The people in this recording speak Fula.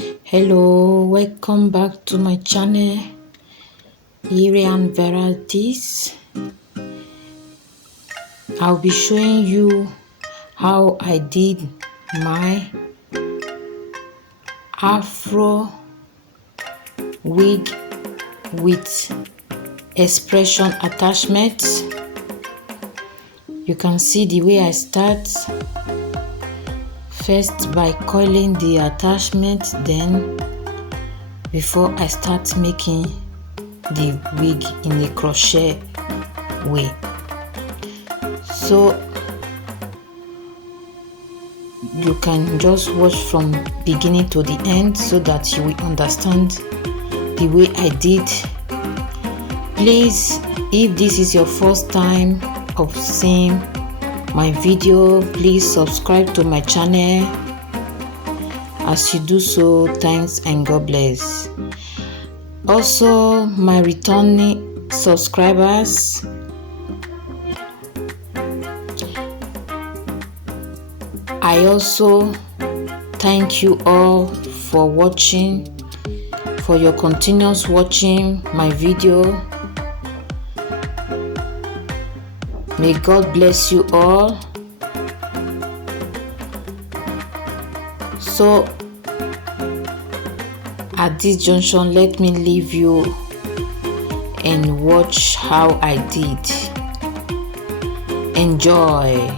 Hello, welcome back to my channel, Irian Varieties. I'll be showing you how I did my Afro wig with Xpression attachments. You can see the way I start. First by coiling the attachment, then before I start making the wig in a crochet way. So you can just watch from beginning to the end so that you will understand the way I did. Please, if this is your first time of seeing my video, please subscribe to my channel. As you do so, thanks and God bless. Also, my returning subscribers, I also thank you all for watching, for your continuous watching my video. May God bless you all. So at this junction, let me leave you and watch how I did. Enjoy.